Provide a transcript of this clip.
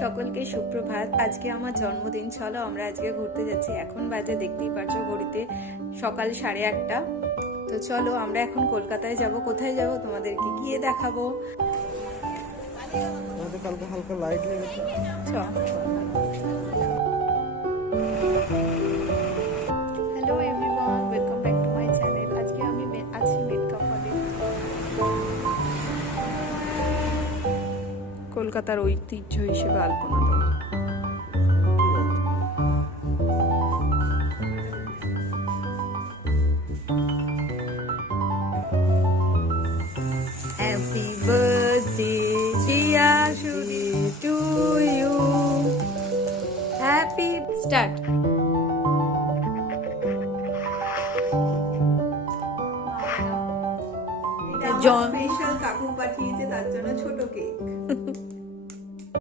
সকলকে সুপ্রভাত। আজকে আমার জন্মদিন। চলো আমরা আজকে ঘুরতে যাচ্ছি। এখন বাজে দেখতেই পারছো ঘড়িতে সকাল 8:30। তো চলো আমরা এখন কলকাতায় যাব। কোথায় যাব তোমাদেরকে গিয়ে দেখাবো। হালকা হালকা লাইট লেগেছে। Hello everyone, welcome back to my channel. আজকে আমি আছি মেটকাপ হলে। কলকাতার ঐতিহ্য হিসেবে আলপনা দেওয়া। Happy birthday, dear Shuri, to you. Happy start. এটা জন স্পেশাল কাকু পাঠিয়েছে, তার জন্য ছোট কেক।